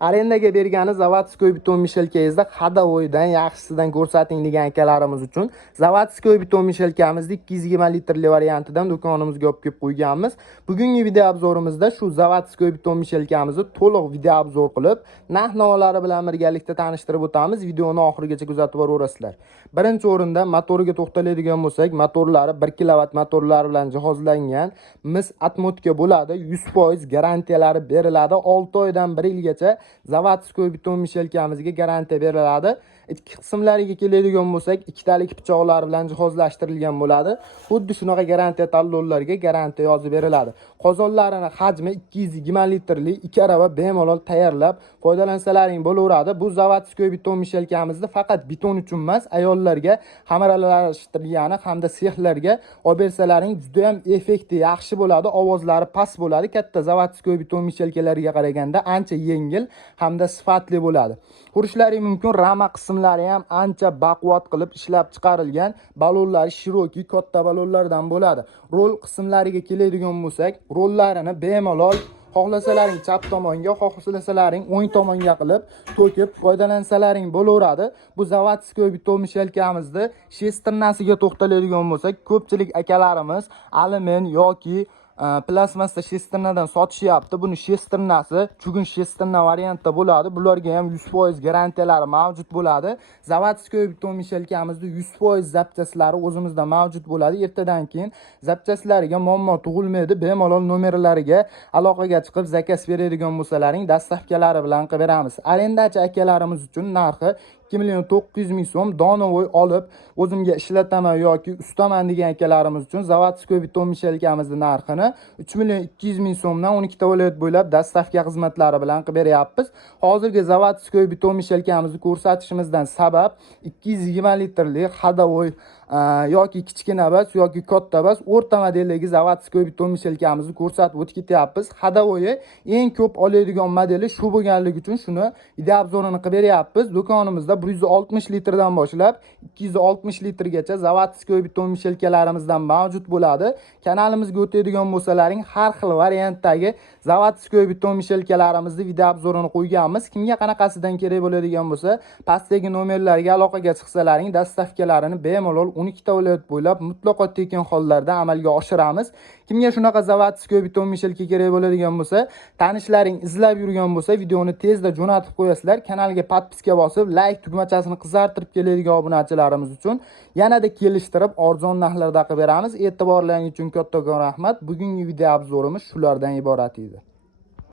Arendaga bergani zavodskoy beton mishelkangizda Hadovoydan yaxshisidan ko'rsating degan akalarimiz uchun zavodskoy beton mishelkamizni 220 litrli variantidan do'konimizga olib kelib qo'yganmiz. Bugungi video obzorimizda shu zavodskoy beton mishelkamizni to'liq video obzor qilib, narx-navolari bilan birgalikda tanishtirib o'tamiz. Videoni oxirigacha kuzatib boraverasizlar. Birinchi o'rinda motoriga to'xtaladigan bo'lsak, motorlari 1 kW motorlar bilan jihozlangan. Mis atmotka bo'ladi, 100% garantiyalari beriladi. 6 oydan 1 yilgacha zavodskoy beton mishelkamizga garantiya beriladi. Ikki qismlariga keladigan bo'lsak, ikkitalik pichoqlar bilan jihozlashtirilgan bo'ladi. Xuddi shunaqa garantiya talonlarga garantiya yozib beriladi. Qozonlarining hajmi 220 litrli 2 arava bemalol tayyorlab foydalansalaring bo'laveradi. Bu zavodskoy beton mishelkamizni faqat beton uchun emas, ayollarga xamiralashtirilgani hamda sexlarga olib bersalaring juda ham effekti yaxshi bo'ladi, ovozlari past bo'ladi. Katta zavodskoy beton mishelkalariga qaraganda ancha yengil hamda sifatli bo'ladi. Ko'rishlaring mumkin, rama qismlari ham ancha baquvvat qilib ishlab chiqarilgan. Balonlari shiroki, katta balonlardan bo'ladi. Rol qismlariga keladigan bo'lsak, rollarini bemalol xohlasalaring chap tomonga, xohlasalaring o'ng tomonga qilib to'kib foydalansalaring bo'laveradi. Bu zavodskoy beton mishelkamizni shesternasiga to'xtaladigan bo'lsak, ko'pchilik akalarimiz alumin yoki plasmassa shesternadan sotishyapti. Buni shesternasi, chugun shesterna variantda bo'ladi. Bularga ham 100% garantiyalari mavjud bo'ladi. Zavodskoy beton mishelkamizda 100% zapchasilari o'zimizda mavjud bo'ladi. Ertadan keyin zapchasilariga muammo tug'ilmaydi. Bemalol nomerlariga aloqaga chiqib zakaz beradigan bo'lsalaring, dastavkalari bilan qilib beramiz. Arendachi akalarimiz uchun narxi 2.900.000 so'm donovoy olib o'zimga ishlataman yoki ustaman degan akalarimiz uchun zavodskoy beton mishelkamizning narxini 3.200.000 so'mdan 12 ta viloyat bo'ylab dastavka xizmatlari bilan qilib beryapmiz. Hozirgi zavodskoy beton mishelkamizni ko'rsatishimizdan sabab 220 litrli Hadovoy yoki kichkina bas yoki katta bas o'rta modeldagi zavodskoy beton mishelkamizni ko'rsatib o'tib ketyapmiz. Hadovoy eng ko'p oladigan modeli shu bo'lganligi uchun shuni video obzorini qilib beryapmiz. Do'konimizda 160 litrdan boshlab 260 litrgacha zavodskoy beton mishelkalarimizdan mavjud bo'ladi. Kanalimizga o'tadigan bo'lsalaring, har xil variantdagi zavodskoy beton mishelkalarimizni video obzorini qo'yganmiz. Kimga qanaqasidan kerak bo'ladigan bo'lsa, pastdagi nomerlarga aloqaga chiqsalaring, dastavkalarini bemalol 12 ta viloyat bo'ylab mutlaqo tekin hollarda amalga oshiramiz. Kimga shunaqa zavodskoy beton mishelka kerak bo'ladigan bo'lsa, tanishlaring izlab yurgan bo'lsa, videoni tezda jo'natib qo'yasizlar. Kanalga podpiska bosib, like tugmachasini qizartirib keladigan obunachilarimiz uchun yanada kelishtirib arzon narxlarda qilib beramiz. E'tiborlaringiz uchun kattakon rahmat. Bugungi video obzorimiz shulardan iborat edi.